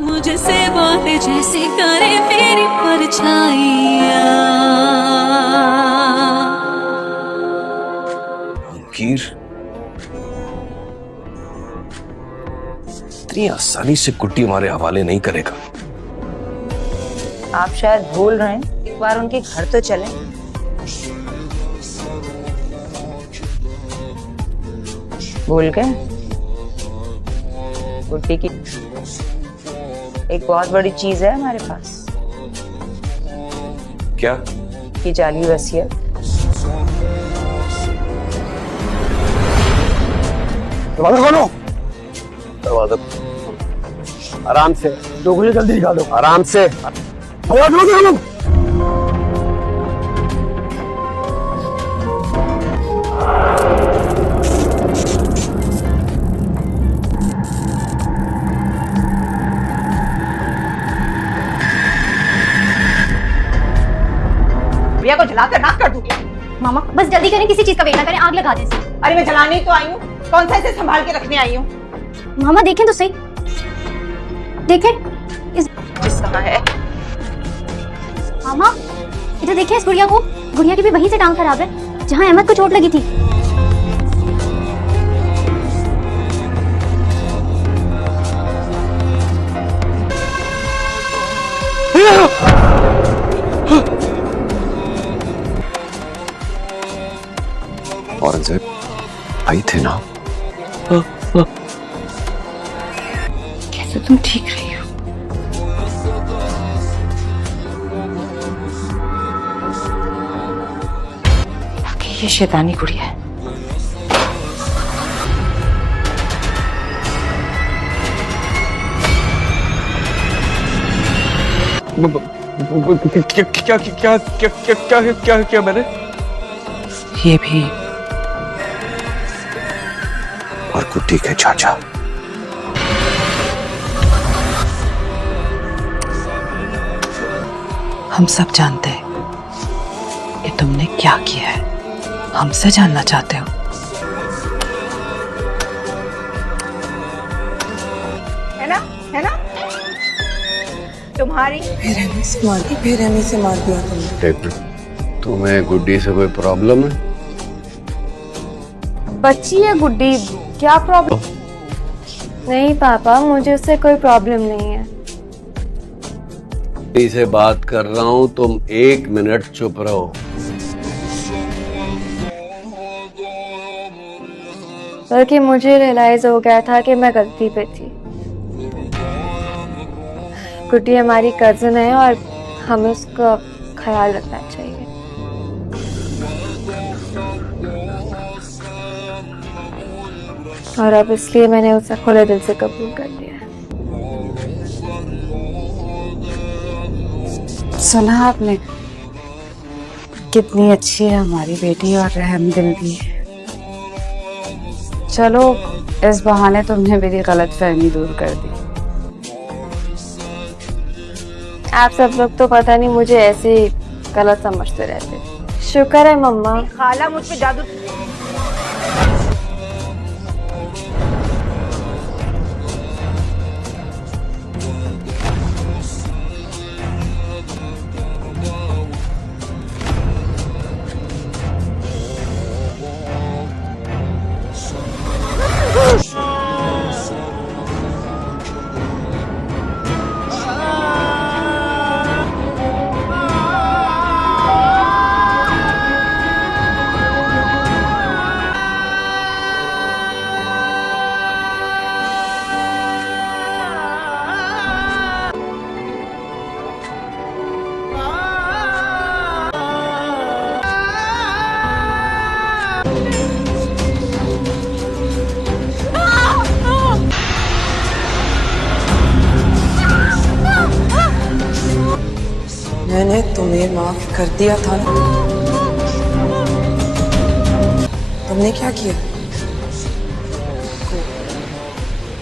مجھے سے باتیں جیسے کرے میری پرچھائیاں. انگیر اتنی آسانی سے گڈی ہمارے حوالے نہیں کرے گا. آپ شاید بھول رہے ہیں، ایک بار ان کے گھر تو چلیں. بھول گئے؟ گڈی کی ایک بہت بڑی چیز ہے ہمارے پاس. کیا؟ کی جعلی وصیت. دروازہ کھولو. دروازہ آرام سے، دو گھڑی جلدی نکالو. آرام سے. دروازہ کھولو. کو جلا کر راکھ کر دوں. ماما بس جلدی کریں، کسی چیز کا ویٹ نہ کریں، آگ لگا دیں. ارے میں جلانے ہی تو آئی ہوں، کون سا اسے سنبھال کے رکھنے آئی ہوں. ماما دیکھیں تو صحیح، دیکھیں جس کہاں ہے. ماما ادھر دیکھیں اس گڑیا کو، گڑیا کی بھی وہیں سے ٹانگ خراب ہے جہاں احمد کو چوٹ لگی تھی. اورنگزیب بھائی تھے نا؟ کیسے تم ٹھیک رہی ہو؟ یہ شیطانی گڑیا ہے. کیا میں نے؟ یہ بھی اور گڈی کے چاچا. ہم سب جانتے ہیں کہ تم نے کیا کیا ہے. ہم سے جاننا چاہتے ہو؟ ہے نا تمہاری بے رحمی سے مار دیا تم نے. ڈاکٹر تمہیں گڈی سے کوئی پرابلم ہے؟ بچی ہے گڈی، کیا پرابلم؟ نہیں پاپا، مجھے اس سے کوئی پرابلم نہیں ہے. گڈی سے بات کر رہا ہوں، تم 1 منٹ چپ رہو. بلکہ مجھے ریئلائز ہو گیا تھا کہ میں غلطی پہ تھی. گڈی ہماری کزن ہے اور ہمیں اس کا خیال رکھنا چاہیے. اور اب اس لیے میں نے اسے کھلے دل سے قبول کر لیا. سنا آپ نے کتنی اچھی ہے ہماری بیٹی اور رحم دل بھی ہے. چلو اس بہانے تم نے میری غلط فہمی دور کر دی. آپ سب لوگ تو پتہ نہیں مجھے ایسے ہی غلط سمجھتے رہتے. شکر ہے مما. خالہ مجھ پہ جادو. میں نے تمہیں معاف کر دیا تھا نا. تم نے کیا کیا؟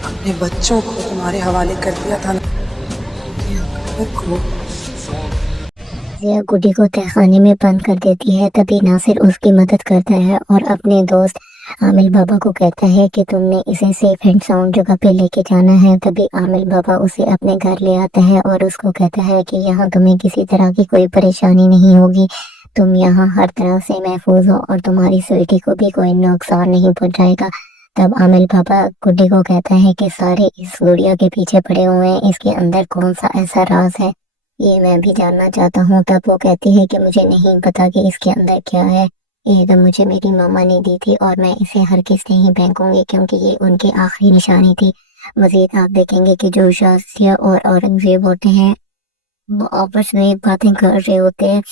اپنے بچوں کو تمہارے حوالے کر دیا تھا نا. ज़िया गुड्डी को तहखाने में बंद कर देती है। तभी नासिर उसकी मदद करता है और अपने दोस्त आमिल बाबा को कहता है कि तुमने इसे सेफ एंड साउंड जगह पे लेके जाना है। तभी आमिल बाबा उसे अपने घर ले आता है और उसको कहता है कि यहाँ तुम्हें किसी तरह की कोई परेशानी नहीं होगी, तुम यहाँ हर तरह से महफूज हो और तुम्हारी स्वीटी को भी कोई नुकसान नहीं पहुंचाएगा। तब आमिल बाबा गुड्डी को कहता है कि सारे इस गुड़िया के पीछे पड़े हुए हैं, इसके अंदर कौन सा ऐसा राज है, ये मैं भी जानना चाहता हूँ। तब वो कहती है कि मुझे नहीं पता कि इसके अंदर क्या है, ये तो मुझे मेरी मामा ने दी थी और मैं इसे हर किस नहीं फेंकूंगी क्योंकि ये उनकी आखिरी निशानी थी। मजीद आप देखेंगे कि जो शाजिया और औरंगजेब होते हैं वो आपस में बातें कर रहे होते हैं।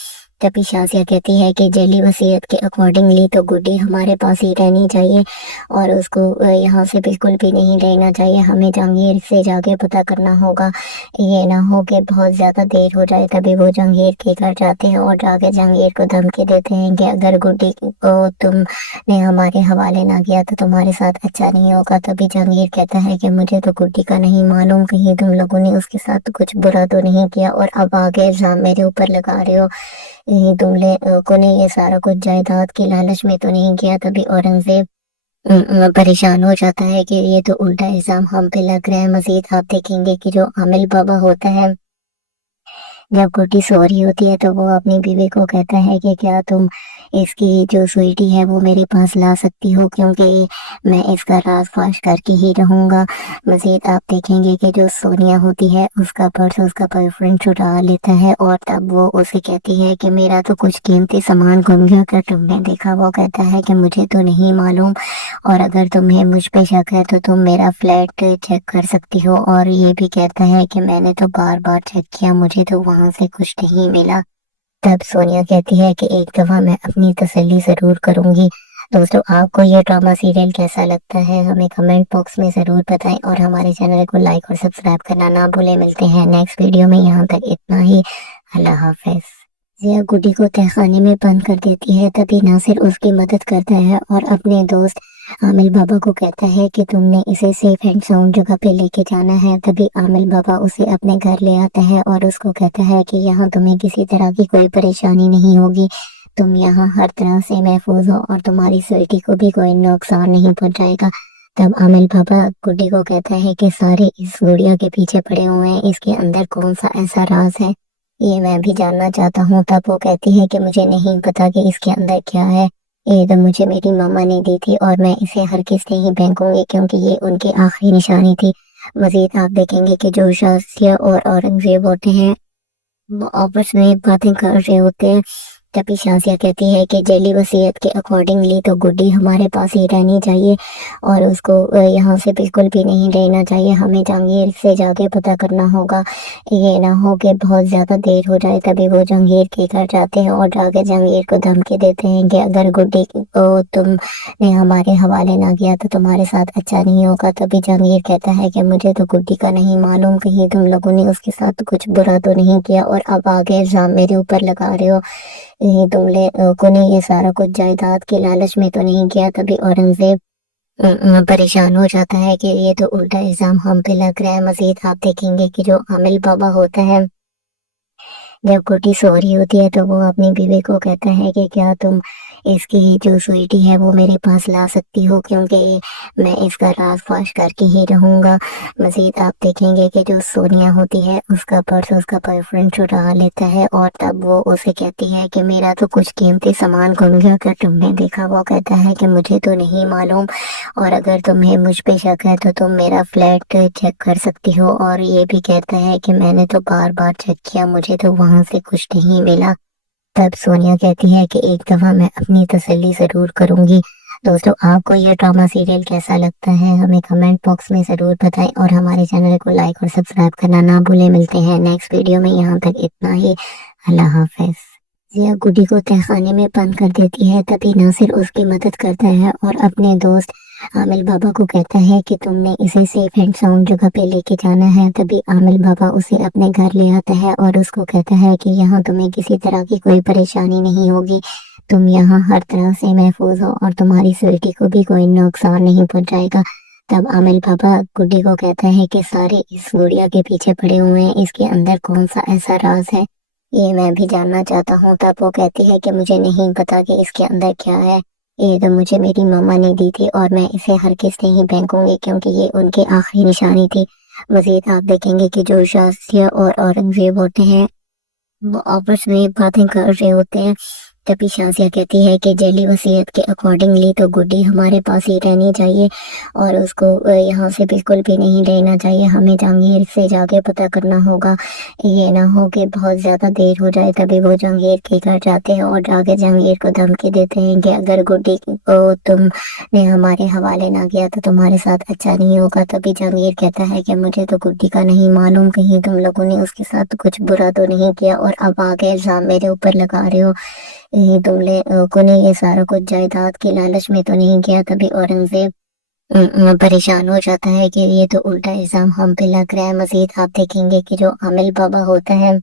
तभी शाजिया कहती है कि जेली वसीयत के अकॉर्डिंगली तो गुड्डी हमारे पास ही रहनी चाहिए और उसको यहाँ से बिल्कुल भी नहीं लेना चाहिए। हमें जहांगीर से जाके पता करना होगा, ये ना हो कि बहुत ज़्यादा देर हो जाए। तभी वो जहांगीर के घर जाते हैं और जाके जहांगीर को धमकी देते हैं कि अगर गुड्डी को तुमने हमारे हवाले ना किया तो तुम्हारे साथ अच्छा नहीं होगा। तभी जहांगीर कहता है कि मुझे तो गुड्डी का नहीं मालूम, कहीं तुम लोगों ने उसके साथ कुछ बुरा तो नहीं किया और अब आगे इल्ज़ाम मेरे ऊपर लगा रहे हो, तुम लोगों ने ये सारा कुछ जायदाद की लालच में तो नहीं किया। तभी औरंगजेब परेशान हो जाता है कि ये तो उल्टा इल्जाम हम पे लग रहा है। मजीद आप देखेंगे कि जो आमिल बाबा होता है जब गुड्डी सो रही होती है तो वो अपनी बीवी को कहता है कि क्या तुम इसकी जो स्वीटी है वो मेरे पास ला सकती हो क्योंकि मैं इसका राज फाश करके ही रहूँगा। मजीद आप देखेंगे कि जो सोनिया होती है उसका पर्स उसका बॉयफ्रेंड चुरा लेता है और तब वो उसे कहती है कि मेरा तो कुछ कीमती सामान गुम गया, कर तुमने देखा? वो कहता है कि मुझे तो नहीं मालूम और अगर तुम्हें मुझ पे शक है तो तुम मेरा फ्लैट चेक कर सकती हो। और ये भी कहता है कि मैंने तो बार बार चेक किया, मुझे तो वहाँ से कुछ नहीं मिला। तब सोनिया कहती है कि एक दफ़ा मैं अपनी तसल्ली ज़रूर करूँगी। दोस्तों आपको ये ड्रामा सीरियल कैसा लगता है हमें कमेंट बॉक्स में ज़रूर बताएं और हमारे चैनल को लाइक और सब्सक्राइब करना ना भूलें। मिलते हैं नेक्स्ट वीडियो में, यहाँ तक इतना ही। अल्लाह हाफिज़। ज़िया गुड्डी को तहखाने में बंद कर देती है। तभी नासिर उसकी मदद करता है और अपने दोस्त आमिल बाबा को कहता है कि तुमने इसे सेफ एंड साउंड जगह पे लेके जाना है। तभी आमिल बाबा उसे अपने घर ले आता है और उसको कहता है कि यहाँ तुम्हें किसी तरह की कोई परेशानी नहीं होगी, तुम यहाँ हर तरह से महफूज हो और तुम्हारी स्वीटी को भी कोई नुकसान नहीं पहुंचाएगा। तब आमिल बाबा गुड्डी को कहता है कि सारे इस गुड़िया के पीछे पड़े हुए हैं, इसके अंदर कौन सा ऐसा राज है, ये मैं भी जानना चाहता हूँ। तब वो कहती है कि मुझे नहीं पता कि इसके अंदर क्या है, ये तो मुझे मेरी मामा ने दी थी और मैं इसे हर किस नहीं फेंकूंगी क्योंकि ये उनकी आखिरी निशानी थी। मजीद आप देखेंगे कि जो शाजिया और औरंगजेब होते हैं वो आपस में बातें कर रहे होते हैं। तभी शाजिया कहती है कि जेली वसीयत के अकॉर्डिंगली तो गुड्डी हमारे पास ही रहनी चाहिए और उसको यहाँ से बिल्कुल भी नहीं लेना चाहिए। हमें जहांगीर से जाके पता करना होगा, ये ना हो कि बहुत ज़्यादा देर हो जाए। तभी वो जहांगीर के घर जाते हैं और जाके जहांगीर को धमकी देते हैं कि अगर गुड्डी को तुमने हमारे हवाले ना किया तो तुम्हारे साथ अच्छा नहीं होगा। तभी जहांगीर कहता है कि मुझे तो गुड्डी का नहीं मालूम, कहीं तुम लोगों ने उसके साथ कुछ बुरा तो नहीं किया और अब आगे इल्ज़ाम मेरे ऊपर लगा रहे हो, तुम लोगों ने ये सारा कुछ जायदाद की लालच में तो नहीं किया। तभी औरंगजेब परेशान हो जाता है कि ये तो उल्टा इल्जाम हम पे लग रहा है। मजीद आप देखेंगे कि जो आमिल बाबा होता है जब गुड्डी सो रही होती है तो वो अपनी बीवी को कहता है कि क्या तुम इसकी जो स्वीटी है वो मेरे पास ला सकती हो क्योंकि मैं इसका राज फाश करके ही रहूँगा। मजीद आप देखेंगे कि जो सोनिया होती है उसका पर्स उसका बॉयफ्रेंड चुरा लेता है और तब वो उसे कहती है कि मेरा तो कुछ कीमती सामान गुम गया, कर तुमने देखा? वो कहता है कि मुझे तो नहीं मालूम और अगर तुम्हें मुझ पे शक है तो तुम मेरा फ्लैट चेक कर सकती हो। और ये भी कहता है कि मैंने तो बार बार चेक किया, मुझे तो वहाँ से कुछ नहीं मिला। तब सोनिया कहती है कि एक दफ़ा मैं अपनी तसल्ली ज़रूर करूँगी। दोस्तों आपको ये ड्रामा सीरियल कैसा लगता है हमें कमेंट बॉक्स में ज़रूर बताएं और हमारे चैनल को लाइक और सब्सक्राइब करना ना भूलें। मिलते हैं नेक्स्ट वीडियो में, यहाँ तक इतना ही। अल्लाह हाफिज़। ज़िया गुड्डी को तहखाने में बंद कर देती है। तभी नासिर उसकी मदद करता है और अपने दोस्त आमिल बाबा को कहता है कि तुमने इसे सेफ एंड साउंड जगह पे लेके जाना है। तभी आमिल बाबा उसे अपने घर ले आता है और उसको कहता है कि यहाँ तुम्हें किसी तरह की कोई परेशानी नहीं होगी, तुम यहाँ हर तरह से महफूज हो और तुम्हारी स्वीटी को भी कोई नुकसान नहीं पहुंचाएगा। तब आमिल बाबा गुड्डी को कहता है कि सारे इस गुड़िया के पीछे पड़े हुए हैं, इसके अंदर कौन सा ऐसा राज है, یہ میں بھی جاننا چاہتا ہوں۔ تب وہ کہتی ہے کہ مجھے نہیں پتا کہ اس کے اندر کیا ہے، یہ تو مجھے میری ماما نے دی تھی اور میں اسے ہرگز نہیں پھینکوں گی کیونکہ یہ ان کی آخری نشانی تھی۔ مزید آپ دیکھیں گے کہ جو شازیہ اور اورنگزیب ہوتے ہیں وہ آپس میں باتیں کر رہے ہوتے ہیں۔ تبھی شازیہ کہتی ہے کہ جیلی وصیت کے اکارڈنگلی تو گڈی ہمارے پاس ہی رہنی چاہیے اور اس کو یہاں سے بالکل بھی نہیں لینا چاہیے، ہمیں جہانگیر سے جا کے پتہ کرنا ہوگا، یہ نہ ہو کہ بہت زیادہ دیر ہو جائے۔ تبھی وہ جہانگیر کے گھر جاتے ہیں اور جا کے جہانگیر کو دھمکی دیتے ہیں کہ اگر گڈی کو تم نے ہمارے حوالے نہ کیا تو تمہارے ساتھ اچھا نہیں ہوگا۔ تبھی جہانگیر کہتا ہے کہ مجھے تو گڈی کا نہیں معلوم، کہیں تم لوگوں نے اس کے ساتھ کچھ برا تو نہیں کیا اور اب آگے الزام میرے اوپر لگا رہے ہو، کہیں تم لوگوں نے یہ سارا کچھ جائیداد کی لالچ میں تو نہیں کیا۔ تبھی اورنگزیب پریشان ہو جاتا ہے کہ یہ تو الٹا الزام ہم پہ لگ رہا ہے۔ مزید آپ دیکھیں گے کہ جو عامل بابا ہوتا ہے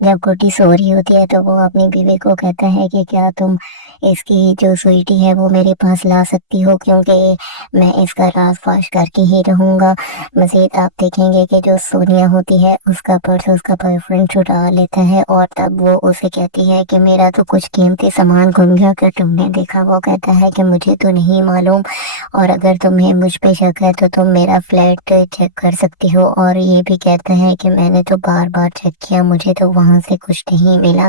جب گڈی سو رہی ہوتی ہے تو وہ اپنی بیوی کو کہتا ہے کہ کیا تم اس کی جو سوئیٹی ہے وہ میرے پاس لا سکتی ہو کیونکہ میں اس کا راز فاش کر کے ہی رہوں گا۔ مزید آپ دیکھیں گے کہ جو سونیا ہوتی ہے اس کا پرس اس کا بوائے فرینڈ چرا لیتا ہے اور تب وہ اسے کہتی ہے کہ میرا تو کچھ قیمتی سامان گم گیا، کہ تم نے دیکھا؟ وہ کہتا ہے کہ مجھے تو نہیں معلوم اور اگر تمہیں مجھ پہ شک ہے تو تم میرا فلیٹ چیک کر سکتی ہو، اور یہ بھی کہتا ہے کہ میں نے تو بار بار چیک کیا، مجھے تو وہاں سے کچھ نہیں ملا۔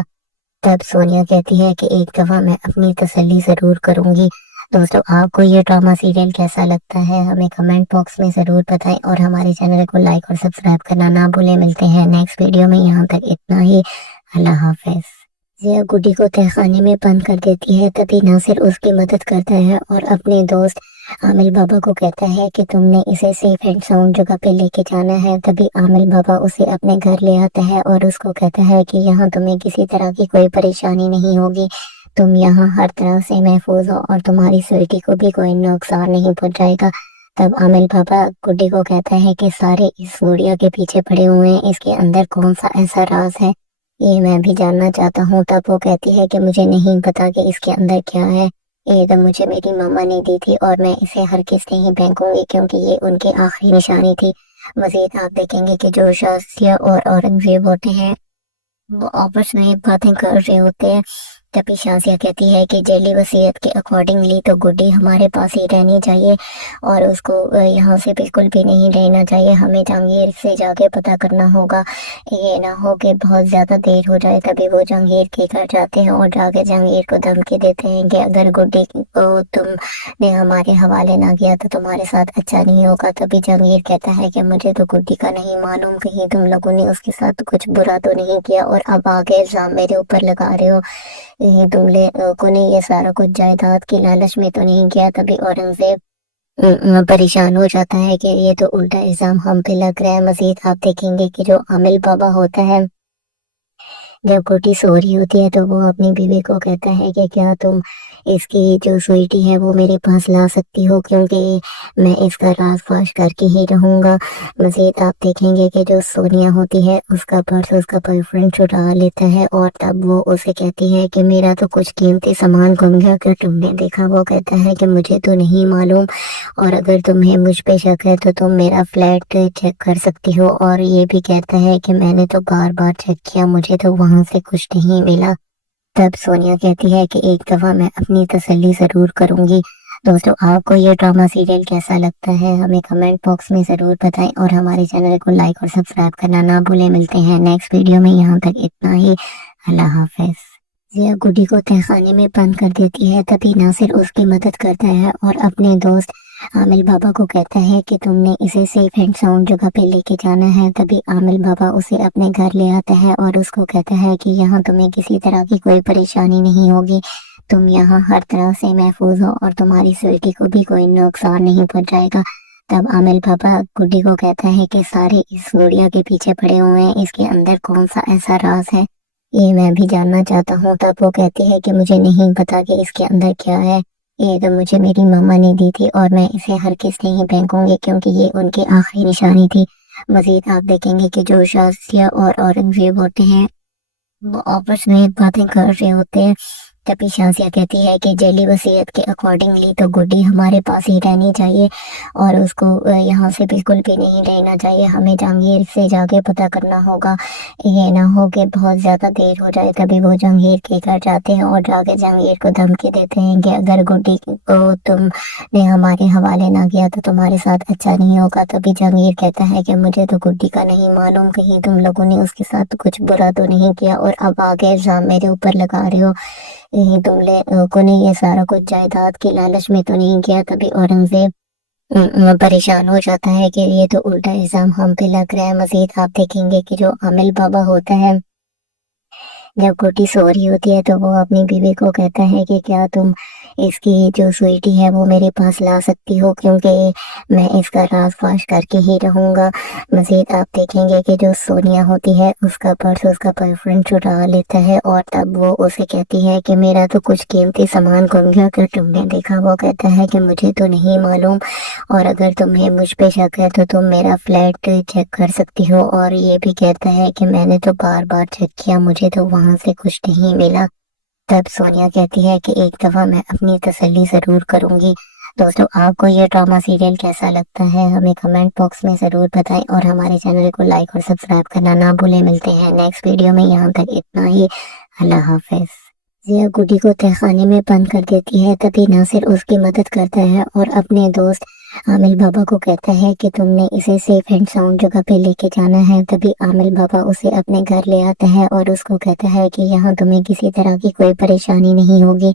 تب سونیا کہتی ہے کہ ایک دفعہ میں اپنی تسلی ضرور کروں گی۔ دوستو آپ کو یہ ڈرامہ سیریل کیسا لگتا ہے ہمیں کمنٹ باکس میں ضرور بتائیں اور ہمارے چینل کو لائک اور سبسکرائب کرنا نہ بھولیں۔ ملتے ہیں نیکسٹ ویڈیو میں، یہاں تک اتنا ہی، اللہ حافظ۔ زیا گڈی کو تہہ خانے میں بند کر دیتی ہے، تبھی ناصر اس کی مدد کرتا ہے اور اپنے دوست عامل بابا کو کہتا ہے کہ تم نے اسے سیف اینڈ ساؤنڈ جگہ پہ لے کے جانا ہے۔ تبھی عامل بابا اسے اپنے گھر لے آتا ہے اور اس کو کہتا ہے کہ یہاں تمہیں کسی طرح کی کوئی پریشانی نہیں ہوگی، تم یہاں ہر طرح سے محفوظ ہو اور تمہاری سویٹی کو بھی کوئی نقصان نہیں پہنچائے گا۔ تب عامل بابا گڈی کو کہتا ہے کہ سارے اس گڑیا کے پیچھے پڑے ہوئے ہیں، اس کے اندر کون سا ایسا راز ہے، یہ میں بھی جاننا چاہتا ہوں۔ تب وہ کہتی ہے کہ مجھے نہیں پتا کہ اس کے اندر کیا ہے، یہ تو مجھے میری ماما نے دی تھی اور میں اسے ہرگز نہیں پھینکوں گی کیونکہ یہ ان کی آخری نشانی تھی۔ مزید آپ دیکھیں گے کہ جو شازیہ اور اورنگزیب ہوتے ہیں وہ آپس میں باتیں کر رہے ہوتے ہیں۔ تبھی شازیہ کہتی ہے کہ جیلی وصیت کے اکارڈنگلی تو گڈی ہمارے پاس ہی رہنی چاہیے اور اس کو یہاں سے بالکل بھی نہیں لینا چاہیے، ہمیں جہانگیر سے جا کے پتہ کرنا ہوگا، یہ نہ ہو کہ بہت زیادہ دیر ہو جائے۔ تبھی وہ جہانگیر کے گھر جاتے ہیں اور جا کے جہانگیر کو دھمکی دیتے ہیں کہ اگر گڈی کو تم نے ہمارے حوالے نہ کیا تو تمہارے ساتھ اچھا نہیں ہوگا۔ تبھی جہانگیر کہتا ہے کہ مجھے تو گڈی کا نہیں معلوم، کہیں تم لوگوں نے اس کے ساتھ کچھ برا تو نہیں کیا اور اب آگے الزام میرے اوپر لگا رہے ہو، تم لوگوں نے یہ سارا کچھ جائیداد کی لالچ میں تو نہیں کیا۔ تبھی اورنگزیب پریشان ہو جاتا ہے کہ یہ تو الٹا الزام ہم پہ لگ رہا ہے۔ مزید آپ دیکھیں گے کہ جو عامل بابا ہوتا ہے جب گڈی سو رہی ہوتی ہے تو وہ اپنی بیوی کو کہتا ہے کہ کیا تم اس کی جو سوئیٹی ہے وہ میرے پاس لا سکتی ہو کیونکہ میں اس کا راز فاش کر کے ہی رہوں گا۔ مزید آپ دیکھیں گے کہ جو سونیا ہوتی ہے اس کا پرس اس کا بوائے فرینڈ چرا لیتا ہے اور تب وہ اسے کہتی ہے کہ میرا تو کچھ قیمتی سامان گم گیا، کہ تم نے دیکھا؟ وہ کہتا ہے کہ مجھے تو نہیں معلوم اور اگر تمہیں مجھ پہ شک ہے تو تم میرا فلیٹ چیک کر سکتی ہو، اور یہ بھی کہتا ہے کہ میں نے تو بار بار چیک کیا، مجھے تو وہاں سے کچھ نہیں ملا۔ تب سونیا کہتی ہے کہ ایک دفعہ میں اپنی تسلی ضرور کروں گی۔ دوستو آپ کو یہ ڈرامہ سیریل کیسا لگتا ہے ہمیں کمنٹ باکس میں ضرور بتائیں اور ہمارے چینل کو لائک اور سبسکرائب کرنا نہ بھولیں۔ ملتے ہیں نیکسٹ ویڈیو میں، یہاں تک اتنا ہی، اللہ حافظ۔ زیا گڈی کو تہہ خانے میں بند کر دیتی ہے، تبھی ناصر اس کی مدد کرتا ہے اور اپنے دوست عامل بابا کو کہتا ہے کہ تم نے اسے سیف اینڈ ساؤنڈ جگہ پہ لے کے جانا ہے۔ تبھی عامل بابا اسے اپنے گھر لے آتا ہے اور اس کو کہتا ہے کہ یہاں تمہیں کسی طرح کی کوئی پریشانی نہیں ہوگی، تم یہاں ہر طرح سے محفوظ ہو اور تمہاری سویٹی کو بھی کوئی نقصان نہیں پہنچائے گا۔ تب عامل بابا گڈی کو کہتا ہے کہ سارے اس گڑیا کے پیچھے پڑے ہوئے ہیں، اس کے اندر کون سا ایسا راز ہے، یہ میں بھی جاننا چاہتا ہوں۔ تب وہ کہتی ہے کہ مجھے نہیں پتا کہ اس کے اندر کیا ہے، یہ تو مجھے میری ماما نے دی تھی اور میں اسے ہرگز نہیں پھینکوں گی کیونکہ یہ ان کی آخری نشانی تھی۔ مزید آپ دیکھیں گے کہ جو شازیہ اور اورنگزیب ہوتے ہیں وہ آپس میں باتیں کر رہے ہوتے ہیں۔ तभी शाजिया कहती है कि जेली वसीयत के अकॉर्डिंगली तो गुड्डी हमारे पास ही रहनी चाहिए और उसको यहाँ से बिल्कुल भी नहीं रहना चाहिए। हमें जहांगीर से जाके पता करना होगा, ये ना हो कि बहुत ज़्यादा देर हो जाए। तभी वो जहांगीर के घर जाते हैं और जाके जहांगीर को धमकी देते हैं कि अगर गुड्डी को तुमने हमारे हवाले ना किया तो तुम्हारे साथ अच्छा नहीं होगा। तभी जहांगीर कहता है कि मुझे तो गुड्डी का नहीं मालूम, कहीं तुम लोगों ने उसके साथ कुछ बुरा तो नहीं किया और अब आगे इल्जाम मेरे ऊपर लगा रहे हो, तुम लोगों ने ये सारा कुछ जायदाद की लालच में तो नहीं किया। तभी औरंगजेब परेशान हो जाता है कि ये तो उल्टा इल्जाम हम पे लग रहा है। मजीद आप देखेंगे कि जो आमिल बाबा होता है, जब गुड्डी सो रही होती है तो वो अपनी बीवी को कहता है कि क्या तुम इसकी जो स्वीटी है वो मेरे पास ला सकती हो, क्योंकि मैं इसका राज फाश करके ही रहूंगा। मजीद आप देखेंगे कि जो सोनिया होती है उसका पर्स उसका बॉयफ्रेंड चुरा लेता है और तब वो उसे कहती है कि मेरा तो कुछ कीमती सामान गुम गया, अगर तुमने देखा। वो कहता है कि मुझे तो नहीं मालूम और अगर तुम्हें मुझ पे शक है तो तुम मेरा फ्लैट चेक कर सकती हो। और ये भी कहता है कि मैंने तो बार बार चेक किया, मुझे तो वहां से कुछ नहीं मिला। तब सोनिया कहती है कि एक दफा मैं अपनी तसल्ली जरूर करूंगी। दोस्तों, आपको ये ड्रामा सीरियल कैसा लगता है हमें कमेंट बॉक्स में जरूर बताएं और हमारे चैनल को लाइक और सब्सक्राइब करना ना भूलें। मिलते हैं नेक्स्ट वीडियो में, यहाँ तक इतना ही। अल्लाह हाफिज। जिया गुड्डी को तहखाने में बंद कर देती है। तभी नासिर उसकी मदद करता है और अपने दोस्त आमिल बाबा को कहता है कि तुमने इसे सेफ एंड साउंड जगह पे लेके जाना है। तभी आमिल बाबा उसे अपने घर ले आता है और उसको कहता है कि यहाँ तुम्हें किसी तरह की कोई परेशानी नहीं होगी,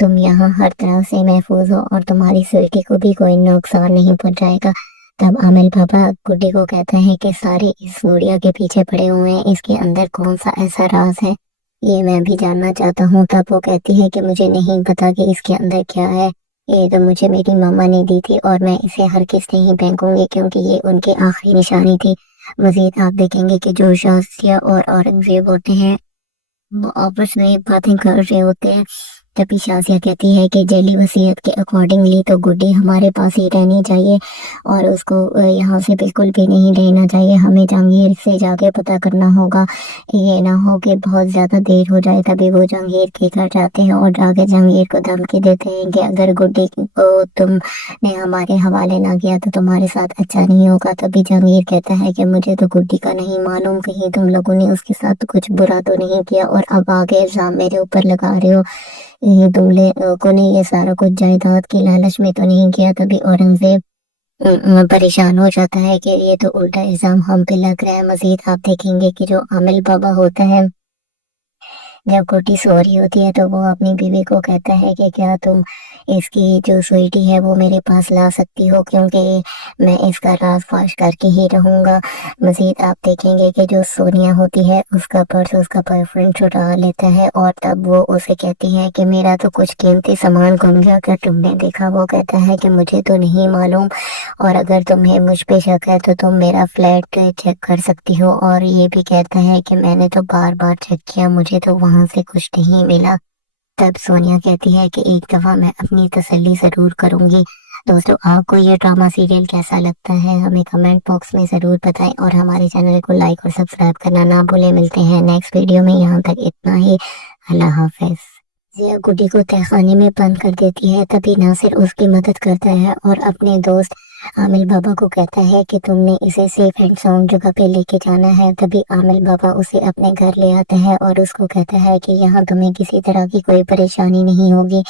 तुम यहाँ हर तरह से महफूज हो और तुम्हारी स्वीटी को भी कोई नुकसान नहीं पहुंचाएगा। तब आमिल बाबा गुड्डी को कहता है कि सारे इस गुड़िया के पीछे पड़े हुए हैं, इसके अंदर कौन सा ऐसा राज है ये मैं भी जानना चाहता हूँ। तब वो कहती है कि मुझे नहीं पता कि इसके अंदर क्या है, ये तो मुझे मेरी मामा ने दी थी और मैं इसे हर किस नहीं फेंकूंगी क्योंकि ये उनकी आखिरी निशानी थी। मजीद आप देखेंगे कि जो शाजिया और औरंगजेब होते हैं वो आपस में बातें कर रहे होते हैं। तभी शाजिया कहती है कि जेली वसीयत के अकॉर्डिंगली तो गुड्डी हमारे पास ही रहनी चाहिए और उसको यहाँ से बिल्कुल भी नहीं रहना चाहिए। हमें जहांगीर से जाके पता करना होगा, ये ना हो कि बहुत ज़्यादा देर हो जाए। तभी वो जहांगीर के घर जाते हैं और जाके जहांगीर को धमकी देते हैं कि अगर गुड्डी को तुमने हमारे हवाले ना किया तो तुम्हारे साथ अच्छा नहीं होगा। तभी जहांगीर कहता है कि मुझे तो गुड्डी का नहीं मालूम, कहीं तुम लोगों ने उसके साथ कुछ बुरा तो नहीं किया और अब आगे इल्जाम मेरे ऊपर लगा रहे हो, तुम लोगों ने ये सारा कुछ जायदाद की लालच में तो नहीं किया। तभी औरंगजेब परेशान हो जाता है कि ये तो उल्टा इल्जाम हम पे लग रहा है। मजीद आप देखेंगे कि जो आमिल बाबा होता है, जब गुड्डी सो रही होती है तो वो अपनी बीवी को कहता है कि क्या तुम इसकी जो स्वीटी है वो मेरे पास ला सकती हो, क्योंकि मैं इसका राज फाश करके ही रहूंगा। मजीद आप देखेंगे कि जो सोनिया होती है उसका पर्स उसका बॉयफ्रेंड चुरा लेता है और तब वो उसे कहती है कि मेरा तो कुछ कीमती सामान गुम गया, अगर तुमने देखा। वो कहता है कि मुझे तो नहीं मालूम और अगर तुम्हें मुझ पे शक है तो तुम मेरा फ्लैट चेक कर सकती हो। और ये भी कहता है कि मैंने तो बार बार चेक किया, मुझे तो वहां से कुछ नहीं मिला। तब सोनिया कहती है कि एक दफा मैं अपनी तसल्ली जरूर करूंगी। दोस्तों, आपको ये ड्रामा सीरियल कैसा लगता है हमें कमेंट बॉक्स में जरूर बताएं और हमारे चैनल को लाइक और सब्सक्राइब करना ना भूलें। मिलते हैं नेक्स्ट वीडियो में, यहाँ तक इतना ही। अल्लाह हाफिज। जिया गुड्डी को तहखाने में बंद कर देती है। तभी नासिर उसकी मदद करता है और अपने दोस्त आमिल बाबा को कहता है कि तुमने इसे सेफ एंड साउंड जगह पे लेके जाना है। तभी आमिल बाबा उसे अपने घर ले आता है और उसको कहता है कि यहाँ तुम्हें किसी तरह की कोई परेशानी नहीं होगी,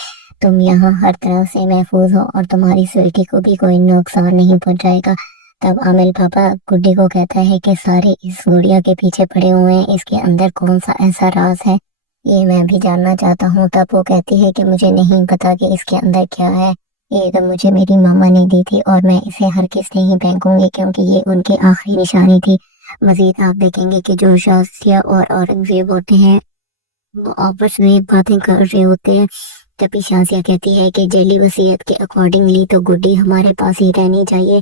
तुम यहाँ हर तरह से महफूज हो और तुम्हारी स्वीटी को भी कोई नुकसान नहीं पहुंचाएगा। तब आमिल बाबा गुड्डी को कहता है कि सारे इस गुड़िया के पीछे पड़े हुए हैं, इसके अंदर कौन सा ऐसा राज है ये मैं भी जानना चाहता हूँ। तब वो कहती है कि मुझे नहीं पता कि इसके अंदर क्या है, ये तो मुझे मेरी मामा ने दी थी और मैं इसे हर किस नहीं फेंकूंगी क्योंकि ये उनकी आखिरी निशानी थी। मजीद आप देखेंगे कि जो शाजिया और औरंगजेब होते हैं वो आपस में बातें कर रहे होते हैं। तभी शाजिया कहती है कि जेली वसीयत के अकॉर्डिंगली तो गुड्डी हमारे पास ही रहनी चाहिए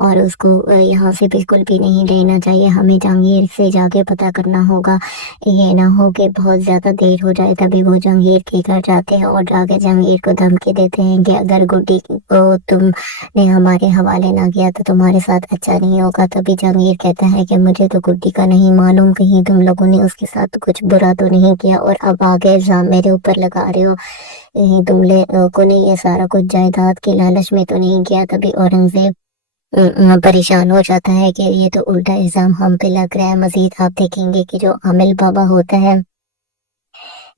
और उसको यहाँ से बिल्कुल भी नहीं रहना चाहिए। हमें जहांगीर से जाके पता करना होगा, ये ना हो कि बहुत ज़्यादा देर हो जाए। तभी वो जहांगीर के घर जाते हैं और जाके जहांगीर को धमकी देते हैं कि अगर गुड्डी को तुमने हमारे हवाले ना किया तो तुम्हारे साथ अच्छा नहीं होगा। तभी जहांगीर कहता है कि मुझे तो गुड्डी का नहीं मालूम, कहीं तुम लोगों ने उसके साथ कुछ बुरा तो नहीं किया और अब आगे इल्जाम मेरे ऊपर लगा रहे हो। तुम लोगों ने ये सारा कुछ जायदाद के लालच में तो नहीं किया। तभी औरंगजेब परेशान हो जाता है कि ये तो उल्टा इल्जाम हम पे लग रहा है। मजीद आप देखेंगे कि जो आमिल बाबा होता है,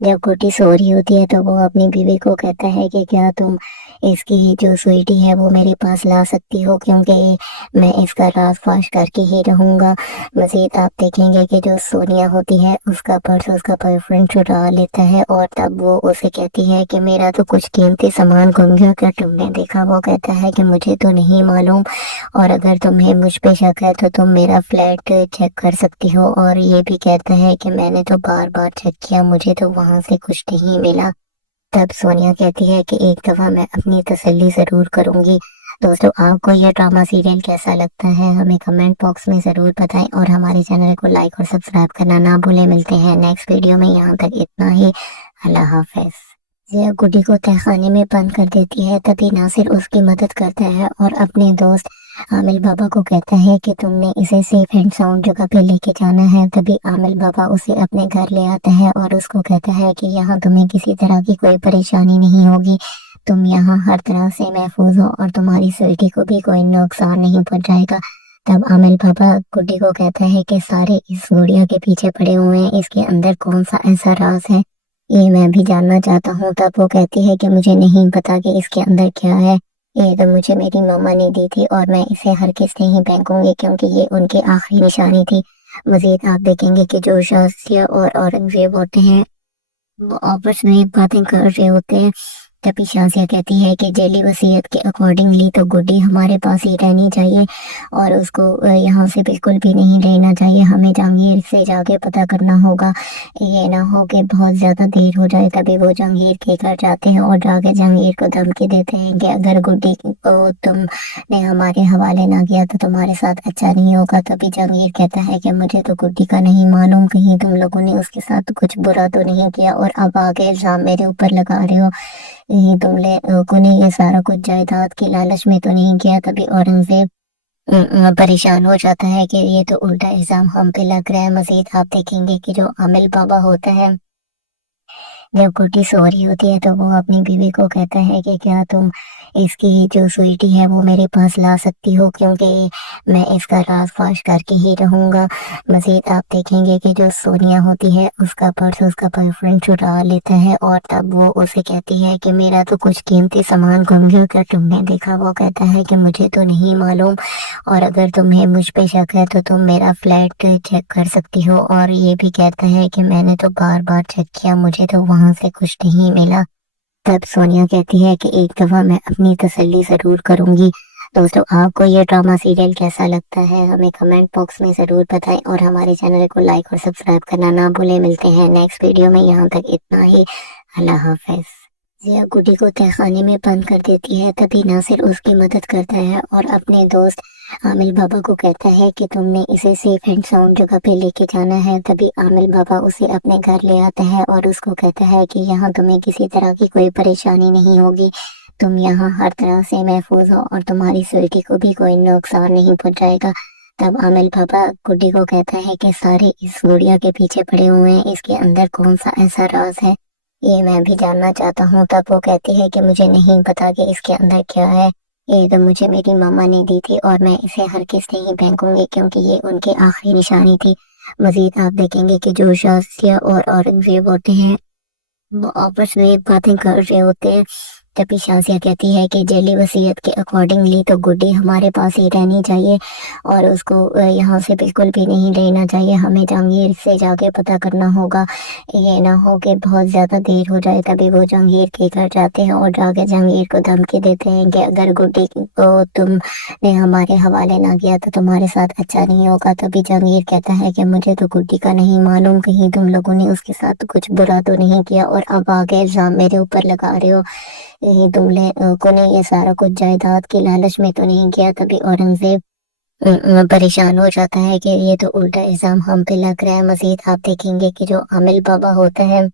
जब गुड्डी सो रही होती है तो वो अपनी बीवी को कहता है कि क्या तुम इसकी जो स्वीटी है वो मेरे पास ला सकती हो, क्योंकि मैं इसका राज फाश करके ही रहूँगा। मजीद आप देखेंगे कि जो सोनिया होती है उसका पर्स उसका बॉयफ्रेंड चुरा लेता है और तब वो उसे कहती है कि मेरा तो कुछ कीमती सामान गुम गया, क्या तुमने देखा? वो कहता है कि मुझे तो नहीं मालूम और अगर तुम्हें मुझ पे शक है तो तुम मेरा फ्लैट चेक कर सकती हो। और ये भी कहता है कि मैंने तो बार बार चेक किया, मुझे तो वहाँ से कुछ नहीं मिला। तब सोनिया कहती है कि एक दफ़ा मैं अपनी तसल्ली ज़रूर करूँगी। दोस्तों, आपको ये ड्रामा सीरियल कैसा लगता है हमें कमेंट बॉक्स में ज़रूर बताएं और हमारे चैनल को लाइक और सब्सक्राइब करना ना भूलें। मिलते हैं नेक्स्ट वीडियो में, यहाँ तक इतना ही। अल्लाह हाफिज़। जिया गुड्डी को तहखाने में बंद कर देती है। तभी नासिर उसकी मदद करता है और अपने दोस्त आमिल बाबा को कहता है कि तुमने इसे सेफ एंड साउंड जगह पे लेके जाना है। तभी आमिल बाबा उसे अपने घर ले आता है और उसको कहता है कि यहाँ तुम्हें किसी तरह की कोई परेशानी नहीं होगी, तुम यहाँ हर तरह से महफूज हो और तुम्हारी स्वीटी को भी कोई नुकसान नहीं पहुंचाएगा। तब आमिल बाबा गुड्डी को कहता है कि सारे इस गुड़िया के पीछे पड़े हुए हैं, इसके अंदर कौन सा ऐसा राज है, ये मैं भी जानना चाहता हूँ। तब वो कहती है कि मुझे नहीं पता कि इसके अंदर क्या है, ये तो मुझे मेरी मामा ने दी थी और मैं इसे हर किस नहीं फेंकूंगी क्योंकि ये उनकी आखिरी निशानी थी। मजीद आप देखेंगे कि जो शाजिया और औरंगजेब होते हैं वो आपस में बातें कर रहे होते हैं। तभी शाजिया कहती है कि जेली वसीयत के अकॉर्डिंगली तो गुड्डी हमारे पास ही रहनी चाहिए और उसको यहाँ से बिल्कुल भी नहीं रहना चाहिए। हमें जहांगीर से जाके पता करना होगा, ये ना हो कि बहुत ज़्यादा देर हो जाए। तभी वो जहांगीर के घर जाते हैं और जाके जहांगीर को धमकी देते हैं कि अगर गुड्डी को तुमने हमारे हवाले ना किया तो तुम्हारे साथ अच्छा नहीं होगा। तभी जहांगीर कहता है कि मुझे तो गुड्डी का नहीं मालूम, कहीं तुम लोगों ने उसके साथ कुछ बुरा तो नहीं किया और अब आगे इल्जाम मेरे ऊपर लगा रहे हो, तुम लोगों ने ये सारा कुछ जायदाद के लालच में तो नहीं किया। तभी औरंगजेब परेशान हो जाता है कि ये तो उल्टा इल्जाम हम पे लग रहा है। मजीद आप देखेंगे कि जो आमिल बाबा होता है, जब गुड्डी सो रही होती है तो वो अपनी बीवी को कहता है कि क्या तुम इसकी जो स्वीटी है वो मेरे पास ला सकती हो, क्योंकि मैं इसका राज फाश करके ही रहूँगा। मजीद आप देखेंगे कि जो सोनिया होती है उसका पर्स उसका बॉयफ्रेंड चुरा लेता है और तब वो उसे कहती है कि मेरा तो कुछ कीमती सामान गुम गया, क्या तुमने देखा? वो कहता है कि मुझे तो नहीं मालूम और अगर तुम्हें मुझ पे शक है तो तुम मेरा फ्लैट चेक कर सकती हो। और ये भी कहता है कि मैंने तो बार बार चेक किया, मुझे तो वहाँ से कुछ नहीं मिला। तब सोनिया कहती है कि एक दफ़ा मैं अपनी तसल्ली ज़रूर करूँगी। दोस्तों, आपको ये ड्रामा सीरियल कैसा लगता है हमें कमेंट बॉक्स में ज़रूर बताएं और हमारे चैनल को लाइक और सब्सक्राइब करना ना भूलें। मिलते हैं नेक्स्ट वीडियो में, यहाँ तक इतना ही। अल्लाह हाफिज़। जिया गुड्डी को तहखाने में बंद कर देती है। तभी नासिर उसकी मदद करता है और अपने दोस्त आमिल बाबा को कहता है कि तुमने इसे सेफ एंड साउंड जगह पे लेके जाना है। तभी आमिल बाबा उसे अपने घर ले आता है और उसको कहता है कि यहाँ तुम्हें किसी तरह की कोई परेशानी नहीं होगी, तुम यहाँ हर तरह से महफूज हो और तुम्हारी स्वीटी को भी कोई नुकसान नहीं पहुंचाएगा। तब आमिल बाबा गुड्डी को कहता है कि सारे इस गुड़िया के पीछे पड़े हुए हैं, इसके अंदर कौन सा ऐसा राज है, ये मैं भी जानना चाहता हूँ। तब वो कहती है कि मुझे नहीं पता कि इसके अंदर क्या है, ये तो मुझे मेरी मामा ने दी थी और मैं इसे हर किस नहीं फेंकूंगी क्योंकि ये उनकी आखिरी निशानी थी। मजीद आप देखेंगे कि जो शाजिया और औरंगजेब होते हैं वो आपस में बातें कर रहे होते हैं। तभी शाजिया कहती है कि जेली वसीयत के अकॉर्डिंगली तो गुड्डी हमारे पास ही रहनी चाहिए और उसको यहाँ से बिल्कुल भी नहीं लेना चाहिए। हमें जहांगीर से जाके पता करना होगा, ये ना हो कि बहुत ज़्यादा देर हो जाए। तभी वो जहांगीर के घर जाते हैं और जाके जहांगीर को धमकी देते हैं कि अगर गुड्डी को तुमने हमारे हवाले ना किया तो तुम्हारे साथ अच्छा नहीं होगा। तभी जहांगीर कहता है कि मुझे तो गुड्डी का नहीं मालूम, कहीं तुम लोगों ने उसके साथ कुछ बुरा तो नहीं किया और अब आगे इल्जाम मेरे ऊपर लगा रहे हो, कहीं तुम लोगों ने ये सारा कुछ जायदाद की लालच में तो नहीं किया। तभी औरंगजेब परेशान हो जाता है कि ये तो उल्टा इल्जाम हम पे लग रहा है। मजीद आप देखेंगे कि जो आमिल बाबा होता है,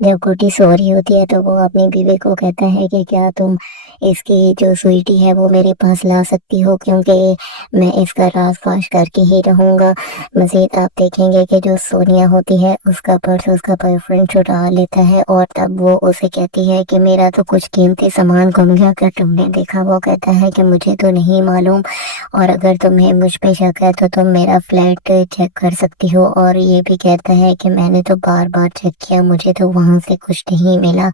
जब गुड्डी सो रही होती है तो वो अपनी बीवी को कहता है कि क्या तुम इसकी जो स्वीटी है वो मेरे पास ला सकती हो, क्योंकि मैं इसका राज फाश करके ही रहूंगा। मजीद आप देखेंगे कि जो सोनिया होती है उसका पर्स उसका बॉयफ्रेंड चुरा लेता है और तब वो उसे कहती है कि मेरा तो कुछ कीमती सामान गुम गया, क्या तुमने देखा? वो कहता है कि मुझे तो नहीं मालूम और अगर तुम्हें मुझ पे शक है तो तुम मेरा फ्लैट चेक कर सकती हो। और ये भी कहता है कि मैंने तो बार बार चेक किया, मुझे तो वहां से कुछ नहीं मिला।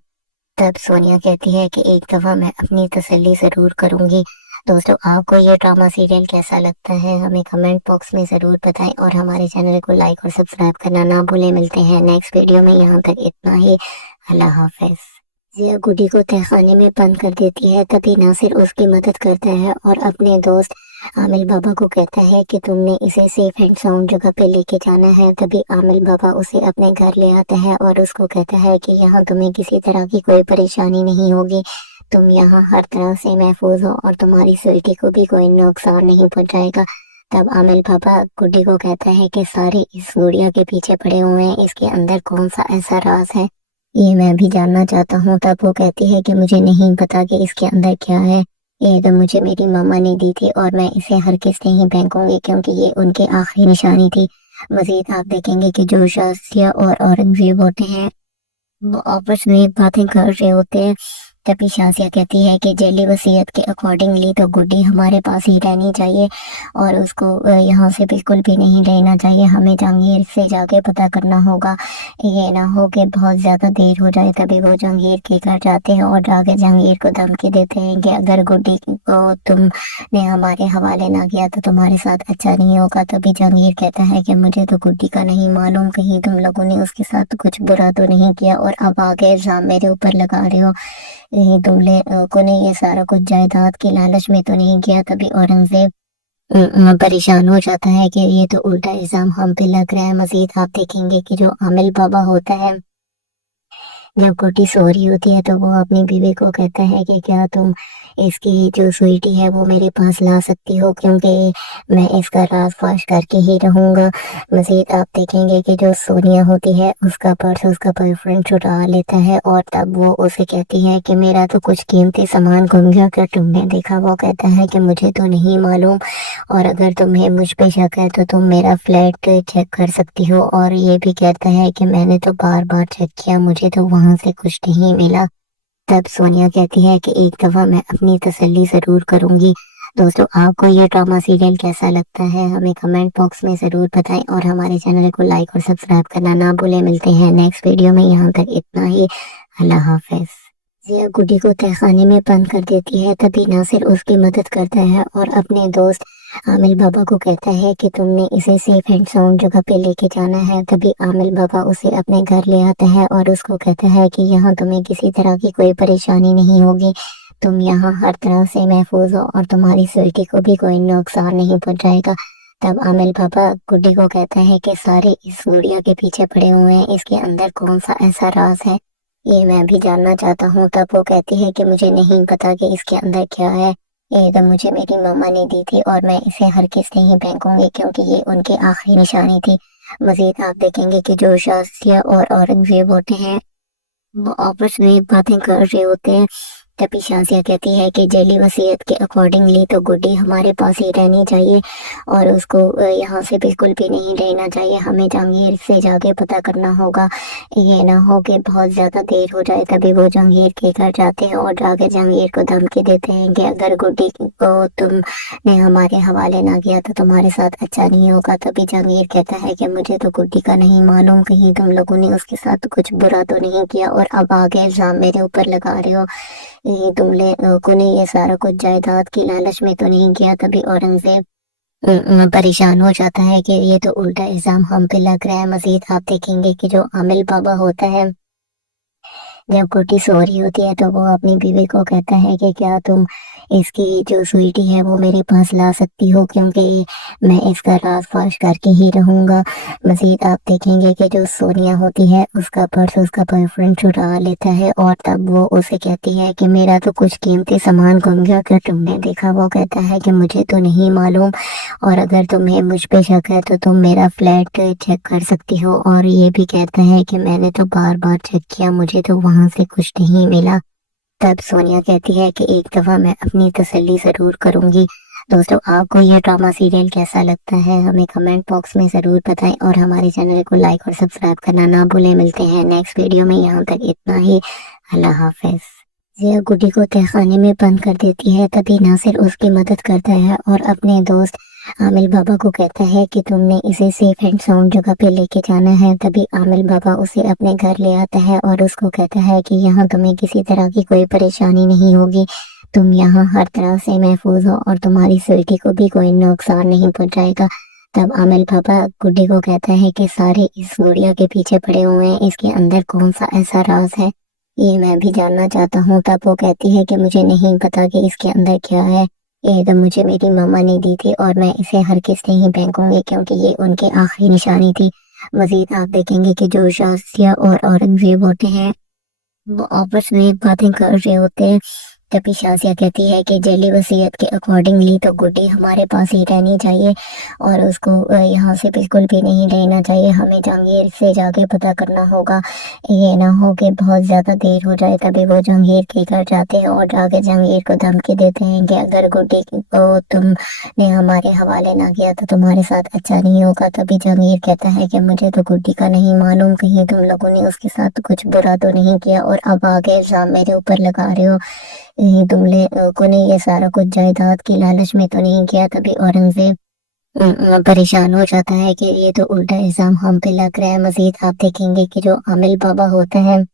तब सोनिया कहती है कि एक दफा मैं अपनी तसल्ली जरूर करूंगी। दोस्तों, आपको ये ड्रामा सीरियल कैसा लगता है हमें कमेंट बॉक्स में जरूर बताएं और हमारे चैनल को लाइक और सब्सक्राइब करना ना भूलें। मिलते हैं नेक्स्ट वीडियो में, यहाँ तक इतना ही। अल्लाह हाफिज। जिया गुड्डी को तहखाने में बंद कर देती है। तभी नासिर उसकी मदद करता है और अपने दोस्त आमिल बाबा को कहता है कि तुमने इसे सेफ एंड साउंड जगह पे लेके जाना है। तभी आमिल बाबा उसे अपने घर ले आता है और उसको कहता है कि यहाँ तुम्हें किसी तरह की कोई परेशानी नहीं होगी, तुम यहाँ हर तरह से महफूज हो और तुम्हारी स्वीटी को भी कोई नुकसान नहीं पहुंचाएगा। तब आमिल बाबा गुड्डी को कहता है कि सारे इस गुड़िया के पीछे पड़े हुए हैं, इसके अंदर कौन सा ऐसा राज है, ये मैं भी जानना चाहता हूँ। तब वो कहती है कि मुझे नहीं पता कि इसके अंदर क्या है, ये तो मुझे मेरी मामा ने दी थी और मैं इसे हर किस नहीं फेंकूंगी क्योंकि ये उनकी आखिरी निशानी थी। मजीद आप देखेंगे कि जो शाजिया और औरंगजेब होते हैं वो आपस में बातें कर रहे होते हैं। तभी शाजिया कहती है कि जेली वसीयत के अकॉर्डिंगली तो गुड्डी हमारे पास ही रहनी चाहिए और उसको यहाँ से बिल्कुल भी नहीं लेना चाहिए। हमें जहांगीर से जाके पता करना होगा, ये ना हो कि बहुत ज़्यादा देर हो जाए। तभी वो जहांगीर के घर जाते हैं और जाके जहांगीर को धमकी देते हैं कि अगर गुड्डी को तुमने हमारे हवाले ना किया तो तुम्हारे साथ अच्छा नहीं होगा। तभी जहांगीर कहता है कि मुझे तो गुड्डी का नहीं मालूम, कहीं तुम लोगों ने उसके साथ कुछ बुरा तो नहीं किया और अब आगे इल्जाम मेरे ऊपर लगा रहे हो, कहीं तुम लोगों ने ये सारा कुछ जायदाद की लालच में तो नहीं किया। तभी औरंगजेब परेशान हो जाता है कि ये तो उल्टा इल्जाम हम पे लग रहा है। मजीद आप देखेंगे कि जो आमिल बाबा होता है, जब गुड्डी सो रही होती है तो वो अपनी बीवी को कहता है कि क्या तुम इसकी जो स्वीटी है वो मेरे पास ला सकती हो, क्योंकि मैं इसका राज फाश करके ही रहूंगा। मजीद आप देखेंगे कि जो सोनिया होती है उसका पर्स उसका बॉयफ्रेंड चुरा लेता है और तब वो उसे कहती है कि मेरा तो कुछ कीमती सामान गुम गया, क्या तुमने देखा? वो कहता है कि मुझे तो नहीं मालूम और अगर तुम्हें मुझ पे शक है तो तुम मेरा फ्लैट चेक कर सकती हो। और ये भी कहता है कि मैंने तो बार बार चेक किया, मुझे तो वहां से कुछ नहीं मिला। तब सोनिया कहती है कि एक दफा मैं अपनी तसल्ली जरूर करूंगी। दोस्तों, आपको ये ड्रामा सीरियल कैसा लगता है हमें कमेंट बॉक्स में जरूर बताएं और हमारे चैनल को लाइक और सब्सक्राइब करना ना भूलें। मिलते हैं नेक्स्ट वीडियो में, यहाँ तक इतना ही। अल्लाह हाफिज। जिया गुड्डी को तहखाने में बंद कर देती है। तभी नासिर उसकी मदद करता है और अपने दोस्त आमिल बाबा को कहता है कि तुमने इसे सेफ एंड साउंड जगह पे लेके जाना है। तभी आमिल बाबा उसे अपने घर ले आता है और उसको कहता है कि यहाँ तुम्हें किसी तरह की कोई परेशानी नहीं होगी, तुम यहाँ हर तरह से महफूज हो और तुम्हारी स्वीटी को भी कोई नुकसान नहीं पहुंचाएगा। तब आमिल बाबा गुड्डी को कहता है कि सारे इस गुड़िया के पीछे पड़े हुए हैं, इसके अंदर कौन सा ऐसा राज है, ये मैं भी जानना चाहता हूँ। तब वो कहती है कि मुझे नहीं पता कि इसके अंदर क्या है, ये तो मुझे मेरी मामा ने दी थी और मैं इसे हर किस नहीं फेंकूंगी क्योंकि ये उनकी आखिरी निशानी थी। मजीद आप देखेंगे कि जो शाजिया और औरंगजेब होते हैं वो आपस में बातें कर रहे होते हैं। तभी शाजिया कहती है कि जेली वसीयत के अकॉर्डिंगली तो गुड्डी हमारे पास ही रहनी चाहिए और उसको यहाँ से बिल्कुल भी नहीं रहना चाहिए। हमें जहांगीर से जाके पता करना होगा, ये ना हो कि बहुत ज़्यादा देर हो जाए। तभी वो जहांगीर के घर जाते हैं और जाके जहांगीर को धमकी देते हैं कि अगर गुड्डी को तुमने हमारे हवाले ना किया तो तुम्हारे साथ अच्छा नहीं होगा। तभी जहांगीर कहता है कि मुझे तो गुड्डी का नहीं मालूम, कहीं तुम लोगों ने उसके साथ कुछ बुरा तो नहीं किया और अब आगे इल्ज़ाम मेरे ऊपर लगा रहे हो। ये तुम लोगों ने ये सारा कुछ जायदाद की लालच में तो नहीं किया। तभी औरंगजेब परेशान हो जाता है कि ये तो उल्टा इल्जाम हम पे लग रहा है। मजीद आप देखेंगे कि जो आमिल बाबा होता है, जब गुड्डी सो रही होती है तो वो अपनी बीवी को कहता है कि क्या तुम इसकी जो स्वीटी है वो मेरे पास ला सकती हो, क्योंकि मैं इसका राज फाश करके ही रहूँगा। मजीद आप देखेंगे कि जो सोनिया होती है उसका पर्स उसका बॉयफ्रेंड चुरा लेता है और तब वो उसे कहती है कि मेरा तो कुछ कीमती सामान गुम गया, क्या तुमने देखा? वो कहता है कि मुझे तो नहीं मालूम और अगर तुम्हें मुझ पे शक है तो तुम मेरा फ्लैट चेक कर सकती हो। और ये भी कहता है कि मैंने तो बार बार चेक किया, मुझे तो वहाँ से कुछ नहीं मिला। तब सोनिया कहती है कि एक दफ़ा मैं अपनी तसल्ली ज़रूर करूँगी। दोस्तों, आपको ये ड्रामा सीरियल कैसा लगता है हमें कमेंट बॉक्स में ज़रूर बताएं और हमारे चैनल को लाइक और सब्सक्राइब करना ना भूलें। मिलते हैं नेक्स्ट वीडियो में, यहाँ तक इतना ही। अल्लाह हाफिज़। जिया गुड्डी को तहखाने में बंद कर देती है। तभी नासिर उसकी मदद करता है और अपने दोस्त आमिल बाबा को कहता है कि तुमने इसे सेफ एंड साउंड जगह पे लेके जाना है। तभी आमिल बाबा उसे अपने घर ले आता है और उसको कहता है कि यहाँ तुम्हें किसी तरह की कोई परेशानी नहीं होगी, तुम यहाँ हर तरह से महफूज हो और तुम्हारी स्वीटी को भी कोई नुकसान नहीं पहुँचाएगा। तब आमिल बाबा गुड्डी को कहता है कि सारे इस गुड़िया के पीछे पड़े हुए हैं, इसके अंदर कौन सा ऐसा राज है, ये मैं भी जानना चाहता हूँ। तब वो कहती है कि मुझे नहीं पता कि इसके अंदर क्या है, ये तो मुझे मेरी मामा ने दी थी और मैं इसे हर किस नहीं फेंकूंगी क्योंकि ये उनकी आखिरी निशानी थी। मजीद आप देखेंगे कि जो शाजिया और औरंगजेब होते हैं वो आपस में बातें कर रहे होते हैं। तभी शाजिया कहती है कि जेली वसीयत के अकॉर्डिंगली तो गुड्डी हमारे पास ही रहनी चाहिए और उसको यहाँ से बिल्कुल भी नहीं रहना चाहिए। हमें जहांगीर से जाके पता करना होगा, ये ना हो कि बहुत ज़्यादा देर हो जाए। तभी वो जहांगीर के घर जाते हैं और जाके जहांगीर को धमकी देते हैं कि अगर गुड्डी को तुमने हमारे हवाले ना किया तो तुम्हारे साथ अच्छा नहीं होगा। तभी जहांगीर कहता है कि मुझे तो गुड्डी का नहीं मालूम, कहीं तुम लोगों ने उसके साथ कुछ बुरा तो नहीं किया और अब आगे इल्ज़ाम मेरे ऊपर लगा रहे हो, तुम लोगों ने ये सारा कुछ जायदाद की लालच में तो नहीं किया। तभी औरंगजेब परेशान हो जाता है कि ये तो उल्टा इल्जाम हम पे लग रहा है। मजीद आप देखेंगे कि जो आमिल बाबा होता है,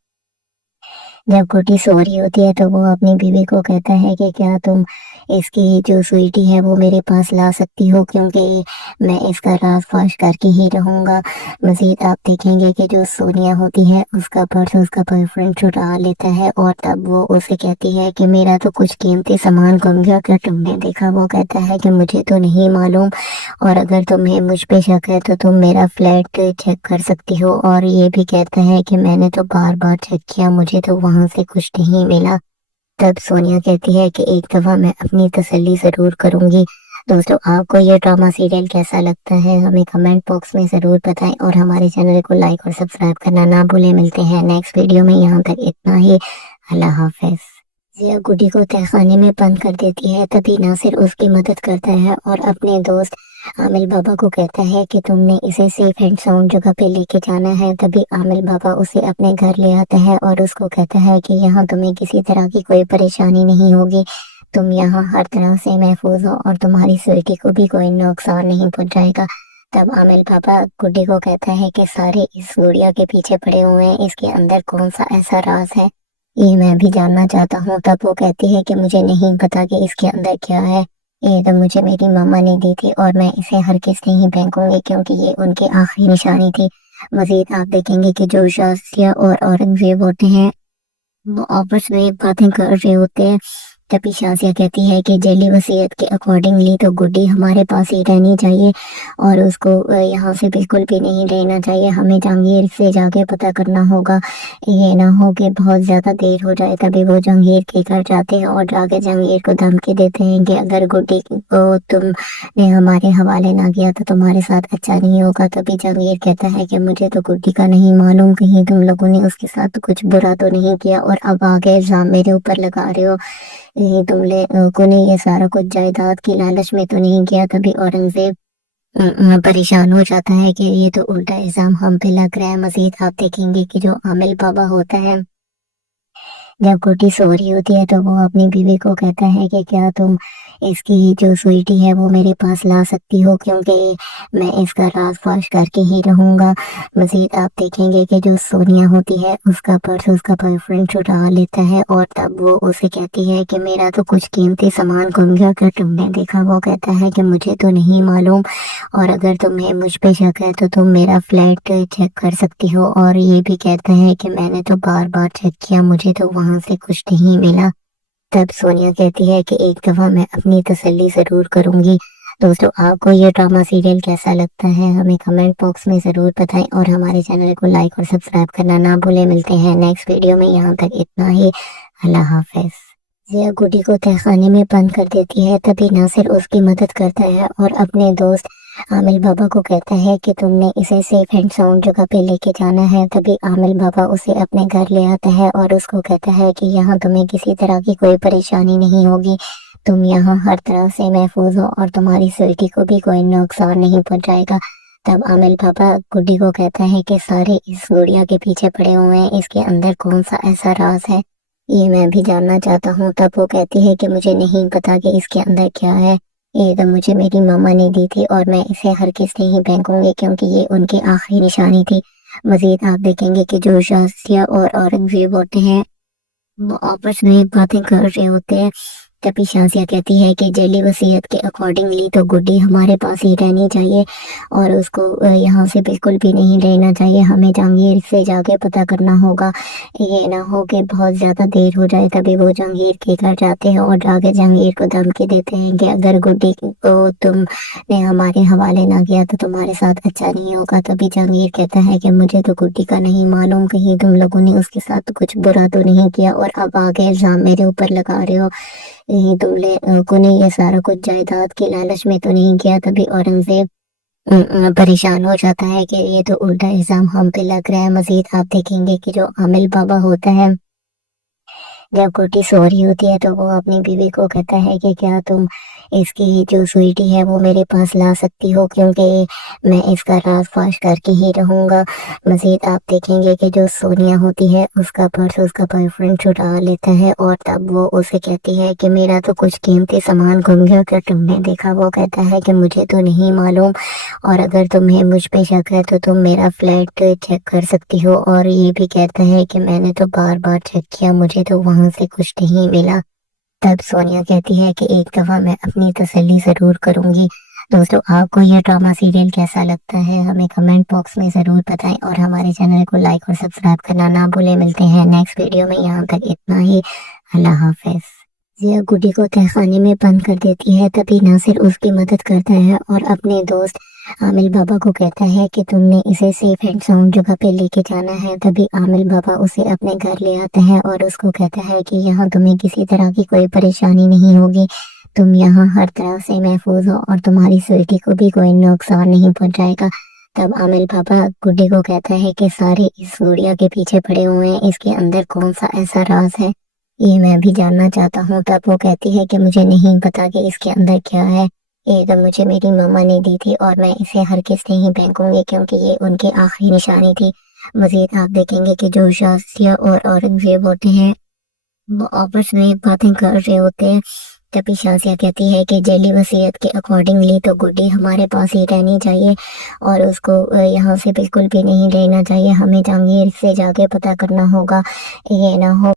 जब गुड्डी सो रही होती है तो वो अपनी बीवी को कहता है कि क्या तुम इसकी जो स्वीटी है वो मेरे पास ला सकती हो, क्योंकि मैं इसका राज फाश करके ही रहूँगा। मजीद आप देखेंगे कि जो सोनिया होती है उसका पर्स उसका बॉयफ्रेंड चुरा लेता है और तब वो उसे कहती है कि मेरा तो कुछ कीमती सामान गुम गया, क्या तुमने देखा? वो कहता है कि मुझे तो नहीं मालूम और अगर तुम्हें मुझ पे शक है तो तुम मेरा फ्लैट चेक कर सकती हो। और ये भी कहता है कि मैंने तो बार बार चेक किया, मुझे तो वहाँ से कुछ नहीं मिला। तब सोनिया कहती है कि एक दफ़ा मैं अपनी तसल्ली ज़रूर करूँगी। दोस्तों, आपको ये ड्रामा सीरियल कैसा लगता है हमें कमेंट बॉक्स में ज़रूर बताएं और हमारे चैनल को लाइक और सब्सक्राइब करना ना भूलें। मिलते हैं नेक्स्ट वीडियो में, यहाँ तक इतना ही। अल्लाह हाफिज़। जिया गुड्डी को तहखाने में बंद कर देती है। तभी नासिर उसकी मदद करता है और अपने दोस्त आमिल बाबा को कहता है कि तुमने इसे सेफ एंड साउंड जगह पे लेके जाना है। तभी आमिल बाबा उसे अपने घर ले आता है और उसको कहता है कि यहाँ तुम्हें किसी तरह की कोई परेशानी नहीं होगी, तुम यहाँ हर तरह से महफूज हो और तुम्हारी स्वीटी को भी कोई नुकसान नहीं पहुँचाएगा। तब आमिल बाबा गुड्डी को कहता है कि सारे इस गुड़िया के पीछे पड़े हुए हैं, इसके अंदर कौन सा ऐसा राज है, ये मैं भी जानना चाहता हूँ। तब वो कहती है कि मुझे नहीं पता कि इसके अंदर क्या है, ये तो मुझे मेरी मामा ने दी थी और मैं इसे हर किस नहीं फेंकूंगी क्योंकि ये उनकी आखिरी निशानी थी। मजीद आप देखेंगे कि जो शाजिया और औरंगजेब होते हैं वो आपस में बातें कर रहे होते हैं। تبھی شازیہ کہتی ہے کہ جیلی وصیت کے اکارڈنگلی تو گڈی ہمارے پاس ہی رہنی چاہیے اور اس کو یہاں سے بالکل بھی نہیں لینا چاہیے. ہمیں جہانگیر سے جا کے پتہ کرنا ہوگا, یہ نہ ہو کہ بہت زیادہ دیر ہو جائے. تبھی وہ جہانگیر کے گھر جاتے ہیں اور جا کے جہانگیر کو دھمکی دیتے ہیں کہ اگر گڈی کو تم نے ہمارے حوالے نہ کیا تو تمہارے ساتھ اچھا نہیں ہوگا. تبھی جہانگیر کہتا ہے کہ مجھے تو گڈی کا نہیں معلوم, کہیں تم لوگوں نے اس کے ساتھ کچھ برا تو نہیں کیا اور اب آگے الزام میرے اوپر لگا رہے ہو, کہیں تم لوگوں نے یہ سارا کچھ جائیداد کی لالچ میں تو نہیں کیا. تبھی اورنگزیب پریشان ہو جاتا ہے کہ یہ تو الٹا الزام ہم پہ لگ رہا ہے. مزید آپ دیکھیں گے کہ جو عامل بابا ہوتا ہے جب گڈی سو رہی ہوتی ہے تو وہ اپنی بیوی کو کہتا ہے کہ کیا تم اس کی جو سوئیٹی ہے وہ میرے پاس لا سکتی ہو, کیونکہ میں اس کا راز فاش کر کے ہی رہوں گا. مزید آپ دیکھیں گے کہ جو سونیا ہوتی ہے اس کا پرس اس کا بوائے فرینڈ چرا لیتا ہے اور تب وہ اسے کہتی ہے کہ میرا تو کچھ قیمتی سامان گم گیا, کیا تم نے دیکھا؟ وہ کہتا ہے کہ مجھے تو نہیں معلوم, اور اگر تمہیں مجھ پہ شک ہے تو تم میرا فلیٹ چیک کر سکتی ہو. اور یہ بھی کہتا ہے کہ میں نے تو بار بار چیک کیا, مجھے تو وہاں سے کچھ نہیں ملا. تب سونیا کہتی ہے کہ ایک دفعہ میں اپنی تسلی ضرور کروں گی. دوستو, آپ کو یہ ڈرامہ سیریل کیسا لگتا ہے ہمیں کمنٹ باکس میں ضرور بتائیں اور ہمارے چینل کو لائک اور سبسکرائب کرنا نہ بھولیں. ملتے ہیں نیکسٹ ویڈیو میں, یہاں تک اتنا ہی. اللہ حافظ. زیا گڈی کو تہہ خانے میں بند کر دیتی ہے. تبھی ناصر اس کی مدد کرتا ہے اور اپنے دوست عامل بابا کو کہتا ہے کہ تم نے اسے سیف اینڈ ساؤنڈ جگہ پہ لے کے جانا ہے. تبھی عامل بابا اسے اپنے گھر لے آتا ہے اور اس کو کہتا ہے کہ یہاں تمہیں کسی طرح کی کوئی پریشانی نہیں ہوگی, تم یہاں ہر طرح سے محفوظ ہو اور تمہاری سویٹی کو بھی کوئی نقصان نہیں پہنچائے گا. تب عامل بابا گڈی کو کہتا ہے کہ سارے اس گڑیا کے پیچھے پڑے ہوئے ہیں, اس کے اندر کون سا ایسا راز ہے یہ میں بھی جاننا چاہتا ہوں. تب وہ کہتی ہے کہ مجھے نہیں پتا کہ اس کے اندر کیا ہے, یہ تو مجھے میری ماما نے دی تھی اور میں اسے ہر کس نہیں پھینکوں گی کیونکہ یہ ان کی آخری نشانی تھی. مزید آپ دیکھیں گے کہ جو شازیہ اور اورنگزیب ہوتے ہیں وہ آپس میں باتیں کر رہے ہوتے ہیں. تبھی شازیہ کہتی ہے کہ جیلی وصیت کے اکارڈنگلی تو گڈی ہمارے پاس ہی رہنی چاہیے اور اس کو یہاں سے بالکل بھی نہیں لینا چاہیے. ہمیں جہانگیر سے جا کے پتہ کرنا ہوگا, یہ نہ ہو کہ بہت زیادہ دیر ہو جائے. تبھی وہ جہانگیر کے گھر جاتے ہیں اور جا کے جہانگیر کو دھمکی دیتے ہیں کہ اگر گڈی کو تم نے ہمارے حوالے نہ کیا تو تمہارے ساتھ اچھا نہیں ہوگا. تبھی جہانگیر کہتا ہے کہ مجھے تو گڈی کا نہیں معلوم, کہیں تم لوگوں نے اس کے ساتھ کچھ برا تو نہیں کیا اور اب آگے الزام میرے اوپر لگا رہے ہو, کہیں تم لوگوں نے یہ سارا کچھ جائیداد کی لالچ میں تو نہیں کیا. تبھی اورنگزیب پریشان ہو جاتا ہے کہ یہ تو الٹا الزام ہم پہ لگ رہا ہے. مزید آپ دیکھیں گے کہ جو عامل بابا ہوتا ہے جب گڈی سو رہی ہوتی ہے تو وہ اپنی بیوی کو کہتا ہے کہ کیا تم اس کی جو سوئیٹی ہے وہ میرے پاس لا سکتی ہو, کیونکہ میں اس کا راز فاش کر کے ہی رہوں گا. مزید آپ دیکھیں گے کہ جو سونیا ہوتی ہے اس کا پرس اس کا بوائے فرینڈ چرا لیتا ہے اور تب وہ اسے کہتی ہے کہ میرا تو کچھ قیمتی سامان گم گیا, کیا تم نے دیکھا؟ وہ کہتا ہے کہ مجھے تو نہیں معلوم, اور اگر تمہیں مجھ پہ شک ہے تو تم میرا فلیٹ چیک کر سکتی ہو. اور یہ بھی کہتا ہے کہ میں نے تو بار بار چیک کیا, مجھے تو وہاں سے کچھ نہیں ملا. تب سونیا کہتی ہے کہ ایک دفعہ میں اپنی تسلی ضرور کروں گی. دوستو, آپ کو یہ ڈرامہ سیریل کیسا لگتا ہے ہمیں کمنٹ باکس میں ضرور بتائیں اور ہمارے چینل کو لائک اور سبسکرائب کرنا نہ بھولیں. ملتے ہیں نیکسٹ ویڈیو میں, یہاں تک اتنا ہی. اللہ حافظ. زیا گڈی کو تہہ خانے میں بند کر دیتی ہے. تبھی ناصر اس کی مدد کرتا ہے اور اپنے دوست عامل بابا کو کہتا ہے کہ تم نے اسے سیف اینڈ ساؤنڈ جگہ پہ لے کے جانا ہے. تبھی عامل بابا اسے اپنے گھر لے آتا ہے اور اس کو کہتا ہے کہ یہاں تمہیں کسی طرح کی کوئی پریشانی نہیں ہوگی, تم یہاں ہر طرح سے محفوظ ہو اور تمہاری سویٹی کو بھی کوئی نقصان نہیں پہنچائے گا. تب عامل بابا گڈی کو کہتا ہے کہ سارے اس گڑیا کے پیچھے پڑے ہوئے ہیں, اس کے اندر کون سا ایسا راز ہے یہ میں بھی جاننا چاہتا ہوں. تب وہ کہتی ہے کہ مجھے نہیں پتا کہ اس کے اندر کیا ہے, یہ تو مجھے میری ماما نے دی تھی اور میں اسے ہر کس نہیں پھینکوں گی کیونکہ یہ ان کی آخری نشانی تھی. مزید آپ دیکھیں گے کہ جو شازیہ اور اورنگزیب ہوتے ہیں وہ آپس میں باتیں کر رہے ہوتے ہیں. تبھی شازیہ کہتی ہے کہ جیلی وصیت کے اکارڈنگلی تو گڈی ہمارے پاس ہی رہنی چاہیے اور اس کو یہاں سے بالکل بھی نہیں لینا چاہیے. ہمیں جہانگیر سے جا کے پتہ کرنا ہوگا, یہ نہ ہو